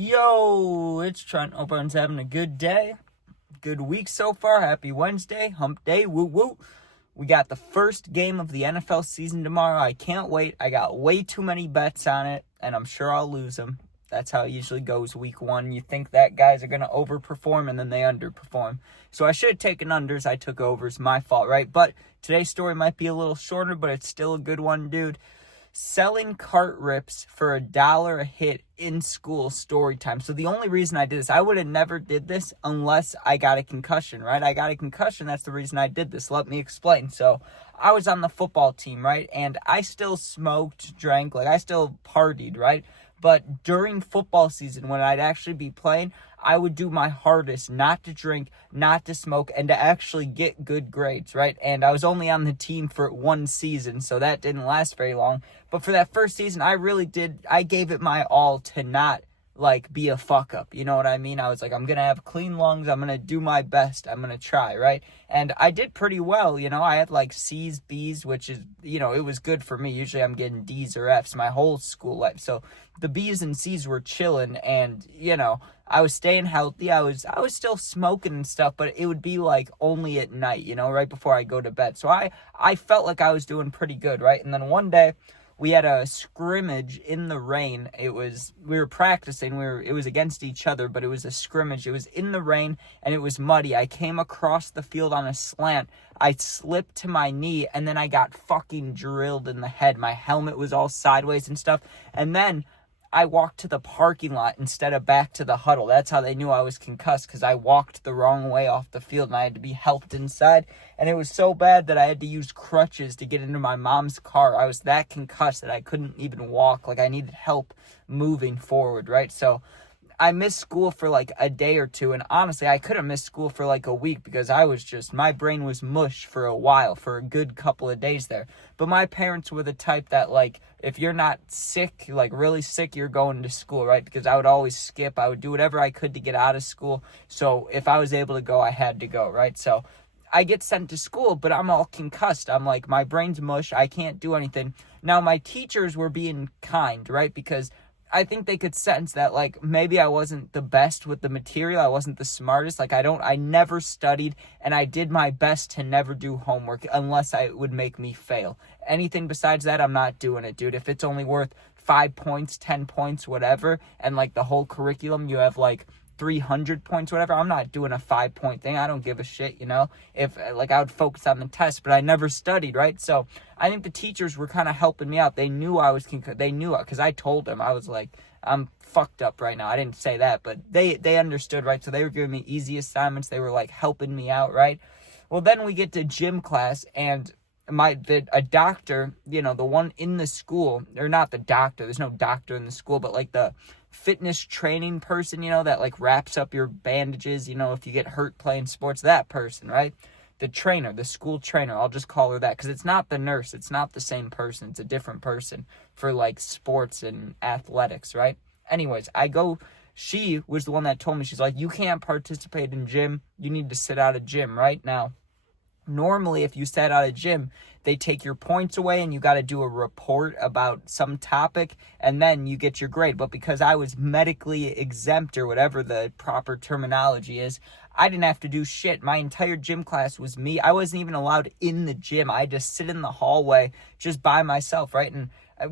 Yo, it's Trent. Hope everyone's having a good day. Good week so far. Happy Wednesday. Hump day. Woo woo. We got the first game of the NFL season tomorrow. I can't wait. I got way too many bets on it, and I'm sure I'll lose them. That's how it usually goes week one. You think that guys are going to overperform, and then they underperform. So I should have taken unders. I took overs. My fault, right? But today's story might be a little shorter, but it's still a good one, dude. Selling cart rips for $1 a hit in school story time. So the only reason I did this, I would have never did this unless I got a concussion, right? I got a concussion. That's the reason I did this. Let me explain. So I was on the football team, right? And I still smoked, drank, I still partied, right? But during football season, when I'd actually be playing, I would do my hardest not to drink, not to smoke, and to actually get good grades, right? And I was only on the team for one season, so that didn't last very long. But for that first season, I gave it my all to not, be a fuck up. You know what I mean? I was like, I'm going to have clean lungs. I'm going to do my best. I'm going to try, right? And I did pretty well. I had C's, B's, which is, it was good for me. Usually I'm getting D's or F's my whole school life. So the B's and C's were chilling, and, I was staying healthy. I was still smoking and stuff, but it would be only at night, right before I go to bed. So I felt like I was doing pretty good, right? And then one day we had a scrimmage in the rain. We were practicing. It was against each other, but it was a scrimmage. It was in the rain and it was muddy. I came across the field on a slant. I slipped to my knee and then I got fucking drilled in the head. My helmet was all sideways and stuff. And then I walked to the parking lot instead of back to the huddle. That's how they knew I was concussed, because I walked the wrong way off the field and I had to be helped inside. And it was so bad that I had to use crutches to get into my mom's car. I was that concussed that I couldn't even walk. I needed help moving forward, right? So I missed school for a day or two, and honestly, I could have missed school for a week, because my brain was mush for a while, for a good couple of days there. But my parents were the type that if you're not sick, really sick, you're going to school, right? Because I would always skip. I would do whatever I could to get out of school. So if I was able to go, I had to go, right? So I get sent to school, but I'm all concussed. I'm my brain's mush. I can't do anything. Now, my teachers were being kind, right? Because I think they could sense that, maybe I wasn't the best with the material. I wasn't the smartest. I never studied, and I did my best to never do homework unless it would make me fail. Anything besides that, I'm not doing it, dude. If it's only worth 5 points, 10 points, whatever, and, the whole curriculum, you have, 300 points, whatever, I'm not doing a 5-point thing. I don't give a shit, if I would focus on the test, but I never studied, right? So I think the teachers were kind of helping me out. They knew they knew it, because I told them. I was I'm fucked up right now. I didn't say that, but they understood, right? So they were giving me easy assignments. They were helping me out, right? Well, then we get to gym class, and a doctor, the one in the school, or not the doctor, there's no doctor in the school, but the fitness training person, that wraps up your bandages, if you get hurt playing sports, that person, right? The trainer, the school trainer, I'll just call her that, because it's not the nurse, it's not the same person, it's a different person for sports and athletics, right? Anyways, she was the one that told me, she's you can't participate in gym, you need to sit out of gym right now. Normally, if you sat out of gym, they take your points away and you got to do a report about some topic, and then you get your grade. But because I was medically exempt, or whatever the proper terminology is, I didn't have to do shit. My entire gym class was me. I wasn't even allowed in the gym. I just sit in the hallway just by myself, right? And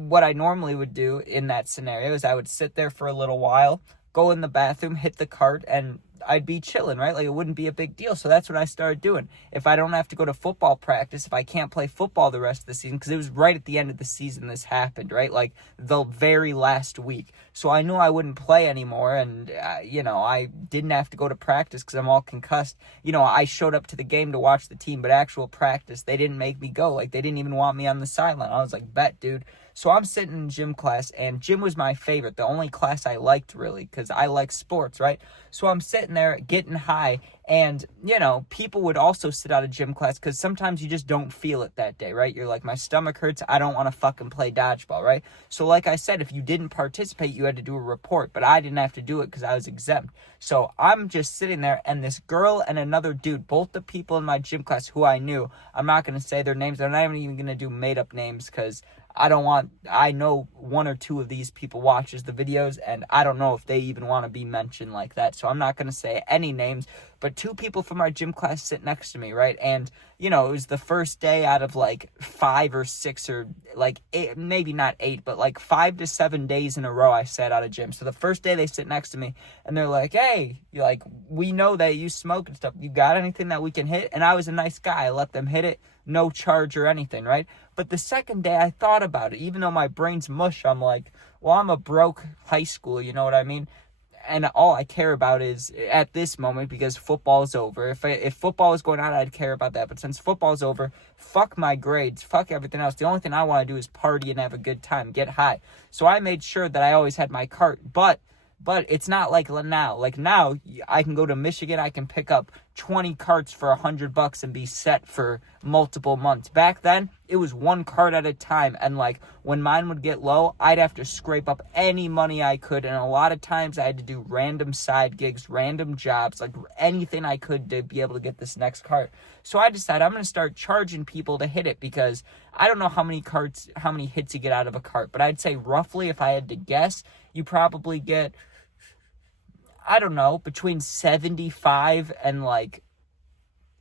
what I normally would do in that scenario is I would sit there for a little while, go in the bathroom, hit the cart, and I'd be chilling, right? It wouldn't be a big deal. So that's what I started doing. If I don't have to go to football practice, if I can't play football the rest of the season, because it was right at the end of the season this happened, right? The very last week. So I knew I wouldn't play anymore, and, I didn't have to go to practice because I'm all concussed. I showed up to the game to watch the team, but actual practice, they didn't make me go. They didn't even want me on the sideline. I was bet, dude. So I'm sitting in gym class, and gym was my favorite, the only class I liked, really, because I like sports, right? So I'm sitting there getting high, and, people would also sit out of gym class, because sometimes you just don't feel it that day, right? You're my stomach hurts, I don't want to fucking play dodgeball, right? So like I said, if you didn't participate, you had to do a report, but I didn't have to do it because I was exempt. So I'm just sitting there, and this girl and another dude, both the people in my gym class who I knew, I'm not going to say their names, I'm not even going to do made-up names, because I know one or two of these people watches the videos, and I don't know if they even want to be mentioned like that. So I'm not going to say any names, but two people from our gym class sit next to me, right? And, it was the first day out of like 5 or 6 or like 8, maybe not 8, but like 5 to 7 days in a row I sat out of gym. So the first day they sit next to me and they're like, hey, we know that you smoke and stuff. You got anything that we can hit? And I was a nice guy. I let them hit it. No charge or anything, right? But the second day I thought about it, even though my brain's mush, I'm like, well, I'm a broke high school, you know what I mean? And all I care about is at this moment, because football's over. If football was going on, I'd care about that. But since football's over, fuck my grades, fuck everything else. The only thing I want to do is party and have a good time, get high. So I made sure that I always had my cart. But it's not like now. Like now, I can go to Michigan. I can pick up 20 carts for $100 and be set for multiple months. Back then, it was one cart at a time. And like when mine would get low, I'd have to scrape up any money I could. And a lot of times I had to do random side gigs, random jobs, like anything I could to be able to get this next cart. So I decided I'm going to start charging people to hit it, because I don't know how many hits you get out of a cart. But I'd say roughly, if I had to guess, you probably get, I don't know, between 75 and like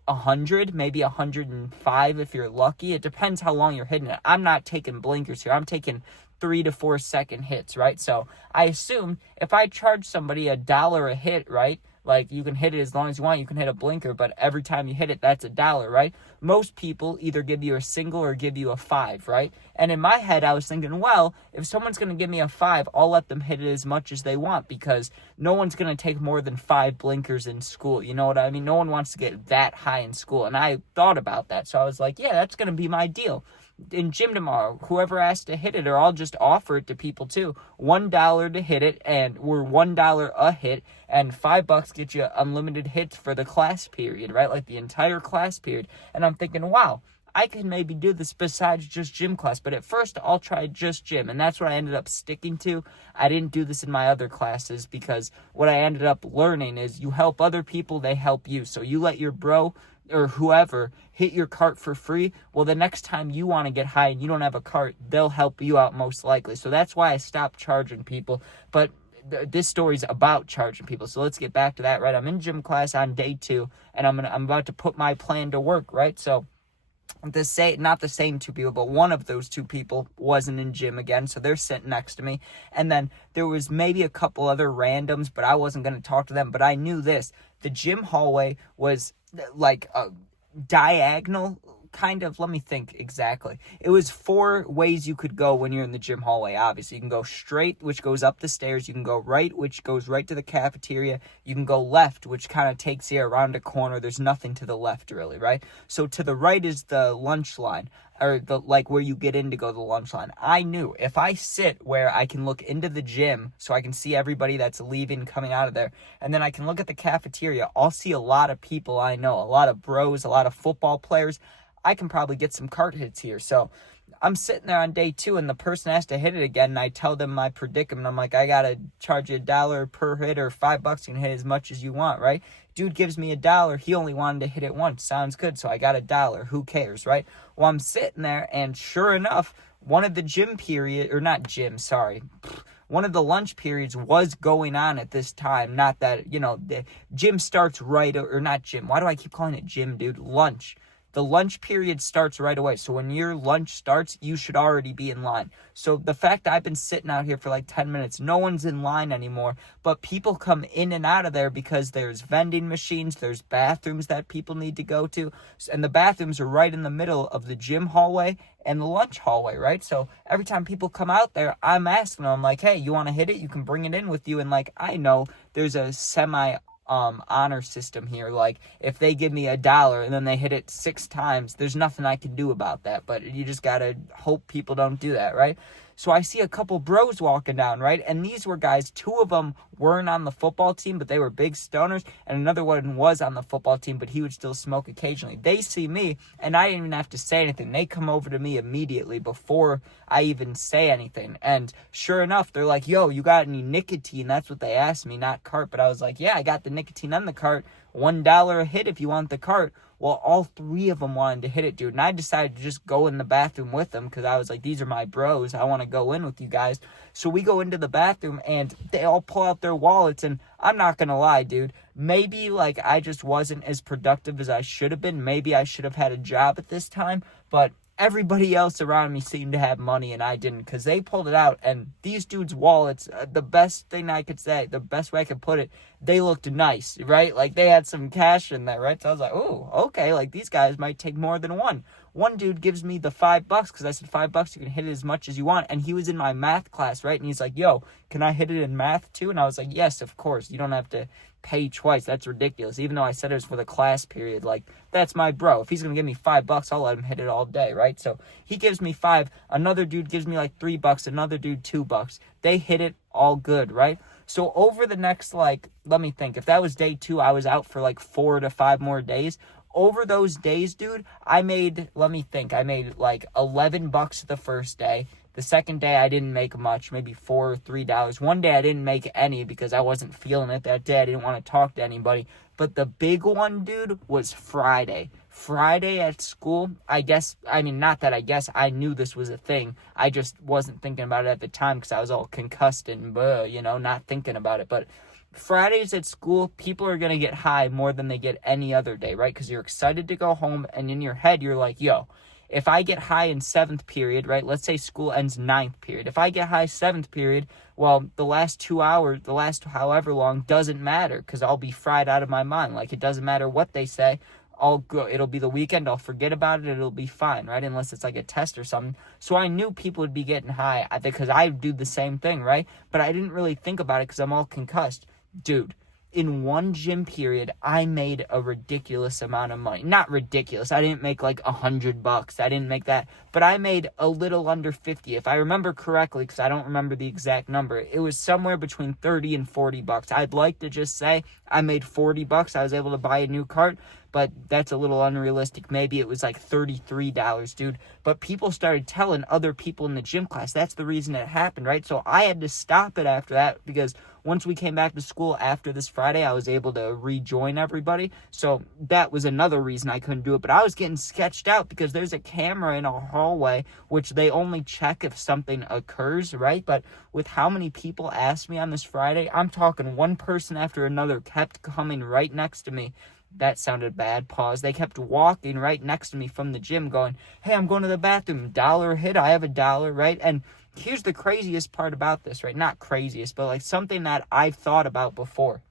100, maybe 105 if you're lucky. It depends how long you're hitting it. I'm not taking blinkers here. I'm taking 3 to 4 second hits, right? So I assumed if I charge somebody $1 a hit, right? Like, you can hit it as long as you want. You can hit a blinker, but every time you hit it, that's $1, right? Most people either give you a single or give you a 5, right? And in my head, I was thinking, well, if someone's going to give me a 5, I'll let them hit it as much as they want, because no one's going to take more than 5 blinkers in school. You know what I mean? No one wants to get that high in school. And I thought about that. So I was like, yeah, that's going to be my deal. In gym tomorrow, whoever asks to hit it, or I'll just offer it to people too. $1 to hit it, and we're $1 a hit, and $5 gets you unlimited hits for the class period, right? Like the entire class period. And I'm thinking, wow, I can maybe do this besides just gym class. But at first, I'll try just gym, and that's what I ended up sticking to. I didn't do this in my other classes, because what I ended up learning is you help other people, they help you. So you let your bro or whoever hit your cart for free, well, the next time you want to get high and you don't have a cart, they'll help you out most likely. So that's why I stopped charging people. But this story's about charging people. So let's get back to that, right? I'm in gym class on day 2, and I'm about to put my plan to work, right? So not the same 2 people, but one of those 2 people wasn't in gym again, so they're sitting next to me. And then there was maybe a couple other randoms, but I wasn't going to talk to them. But I knew this: the gym hallway was like a diagonal, kind of. Let me think exactly. It was 4 ways you could go when you're in the gym hallway. Obviously, you can go straight, which goes up the stairs. You can go right, which goes right to the cafeteria. You can go left, which kind of takes you around a corner. There's nothing to the left, really, right? So to the right is the lunch line, or the like where you get in to go to the lunch line. I knew if I sit where I can look into the gym, so I can see everybody that's leaving, coming out of there, and then I can look at the cafeteria, I'll see a lot of people I know, a lot of bros, a lot of football players. I can probably get some cart hits here. So I'm sitting there on day 2, and the person has to hit it again, and I tell them my predicament. I'm like, I gotta charge you $1 per hit, or $5. You can hit as much as you want, right? Dude gives me $1. He only wanted to hit it once. Sounds good. So I got $1. Who cares, right? Well, I'm sitting there, and sure enough, one of the one of the lunch periods was going on at this time. Not that, the gym starts right, or not gym. Why do I keep calling it gym, dude? Lunch. The lunch period starts right away. So when your lunch starts, you should already be in line. So the fact that I've been sitting out here for like 10 minutes, no one's in line anymore, but people come in and out of there because there's vending machines, there's bathrooms that people need to go to, and the bathrooms are right in the middle of the gym hallway and the lunch hallway, right? So every time people come out there, I'm asking them, like, hey, you want to hit it? You can bring it in with you. And like, I know there's a honor system here. Like, if they give me $1 and then they hit it 6 times, there's nothing I can do about that. But you just gotta hope people don't do that, right? So I see a couple bros walking down, right? And these were guys, 2 of them weren't on the football team, but they were big stoners. And another one was on the football team, but he would still smoke occasionally. They see me, and I didn't even have to say anything. They come over to me immediately before I even say anything. And sure enough, they're like, yo, you got any nicotine? That's what they asked me, not cart. But I was like, yeah, I got the nicotine on the cart. $1 a hit if you want the cart. Well, all 3 of them wanted to hit it, dude. And I decided to just go in the bathroom with them because I was like, these are my bros. I want to go in with you guys. So we go into the bathroom and they all pull out their wallets. And I'm not going to lie, dude. Maybe like I just wasn't as productive as I should have been. Maybe I should have had a job at this time. But everybody else around me seemed to have money and I didn't, because they pulled it out. And these dudes' wallets, the best thing I could say, the best way I could put it, they looked nice, right? Like they had some cash in there, right? So I was like, oh, okay, like these guys might take more than one. One dude gives me the $5 because I said $5, you can hit it as much as you want. And he was in my math class, right? And he's like, yo, can I hit it in math too? And I was like, yes, of course. You don't have to pay twice. That's ridiculous. Even though I said it was for the class period, like that's my bro. If he's gonna give me $5, I'll let him hit it all day, right? So he gives me 5. Another dude gives me like $3. Another dude $2. They hit it all good, right? So over the next, like, let me think. If that was day 2, I was out for like 4 to 5 more days. Over those days, dude, I made, let me think, I made like $11 the first day. The second day, I didn't make much, maybe $4 or $3. One day, I didn't make any because I wasn't feeling it that day. I didn't want to talk to anybody. But the big one, dude, was Friday. Friday at school, I knew this was a thing. I just wasn't thinking about it at the time because I was all concussed and, not thinking about it. But Fridays at school, people are going to get high more than they get any other day, right? Because you're excited to go home, and in your head, you're like, yo, if I get high in 7th period, right? Let's say school ends 9th period. If I get high 7th period, well, the last 2 hours, the last however long doesn't matter because I'll be fried out of my mind. Like, it doesn't matter what they say. I'll go. It'll be the weekend. I'll forget about it. It'll be fine, right? Unless it's like a test or something. So I knew people would be getting high because I do the same thing, right? But I didn't really think about it because I'm all concussed. Dude, in one gym period, I made a ridiculous amount of money. Not ridiculous. I didn't make like $100. I didn't make that. But I made a little under 50. If I remember correctly, because I don't remember the exact number, it was somewhere between 30 and $40. I'd like to just say I made $40. I was able to buy a new cart, but that's a little unrealistic. Maybe it was like $33, dude. But people started telling other people in the gym class. That's the reason it happened, right? So I had to stop it after that because once we came back to school after this Friday, I was able to rejoin everybody. So that was another reason I couldn't do it. But I was getting sketched out because there's a camera in our hallway, which they only check if something occurs, right? But with how many people asked me on this Friday, I'm talking one person after another kept coming right next to me. That sounded bad. Pause. They kept walking right next to me from the gym going, hey, I'm going to the bathroom. $1 hit. I have $1, right? And here's the craziest part about this, right? Not craziest, but like something that I've thought about before.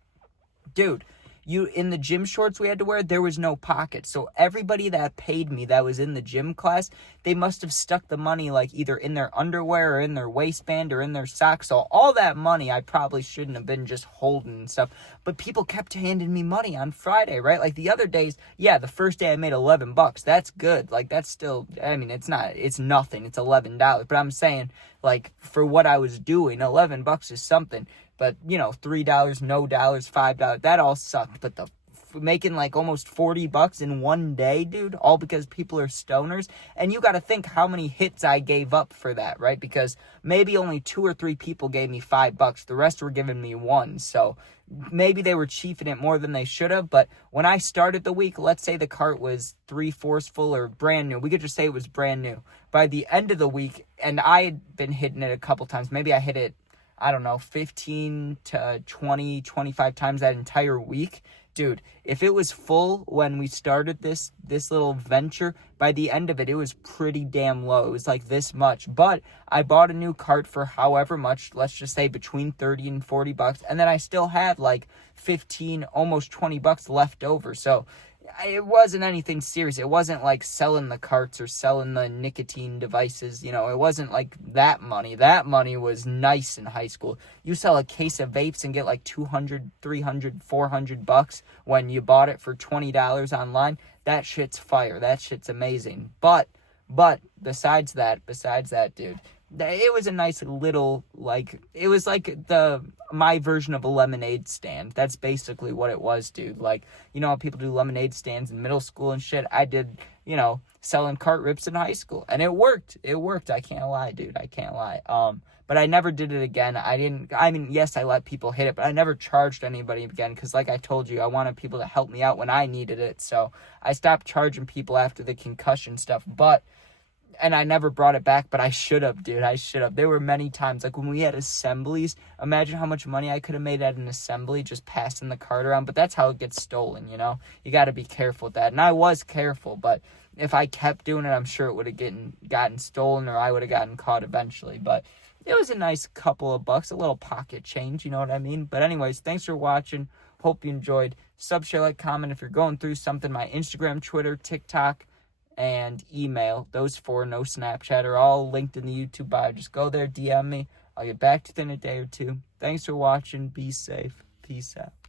Dude, in the gym shorts we had to wear, there was no pocket. So everybody that paid me that was in the gym class, they must have stuck the money like either in their underwear or in their waistband or in their socks. So all that money I probably shouldn't have been just holding and stuff. But people kept handing me money on Friday, right? Like the other days, yeah, the first day I made $11. That's good. Like that's still, it's nothing. It's $11. But I'm saying like for what I was doing, $11 is something. But, $3, no dollars, $5, that all sucked. But making like almost $40 in one day, dude, all because people are stoners. And you got to think how many hits I gave up for that, right? Because maybe only 2 or 3 people gave me $5. The rest were giving me 1. So maybe they were chiefing it more than they should have. But when I started the week, let's say the cart was 3/4 full or brand new. We could just say it was brand new. By the end of the week, and I had been hitting it a couple times. Maybe I hit it, 15 to 20, 25 times that entire week. Dude, if it was full when we started this little venture, by the end of it, it was pretty damn low. It was like this much. But I bought a new cart for however much, let's just say between 30 and $40. And then I still had like 15, almost $20 left over. So it wasn't anything serious. It wasn't like selling the carts or selling the nicotine devices. It wasn't like that money. That money was nice in high school. You sell a case of vapes and get like $200, $300, $400 when you bought it for $20 online. That shit's fire. That shit's amazing. But besides that, dude, it was a nice little, it was like my version of a lemonade stand. That's basically what it was, dude. Like, how people do lemonade stands in middle school and shit. I did, selling cart rips in high school. And it worked. I can't lie, dude. I can't lie. But I never did it again. Yes, I let people hit it, but I never charged anybody again because, like I told you, I wanted people to help me out when I needed it. So I stopped charging people after the concussion stuff. And I never brought it back, but I should have, dude. I should have. There were many times, like when we had assemblies, imagine how much money I could have made at an assembly just passing the card around. But that's how it gets stolen, you know? You got to be careful with that. And I was careful, but if I kept doing it, I'm sure it would have gotten stolen or I would have gotten caught eventually. But it was a nice couple of bucks, a little pocket change, you know what I mean? But anyways, thanks for watching. Hope you enjoyed. Sub, share, like, comment if you're going through something. My Instagram, Twitter, TikTok, and email, those four, no Snapchat, are all linked in the YouTube bio. Just go there, DM me. I'll get back to you in a day or two. Thanks for watching. Be safe. Peace out.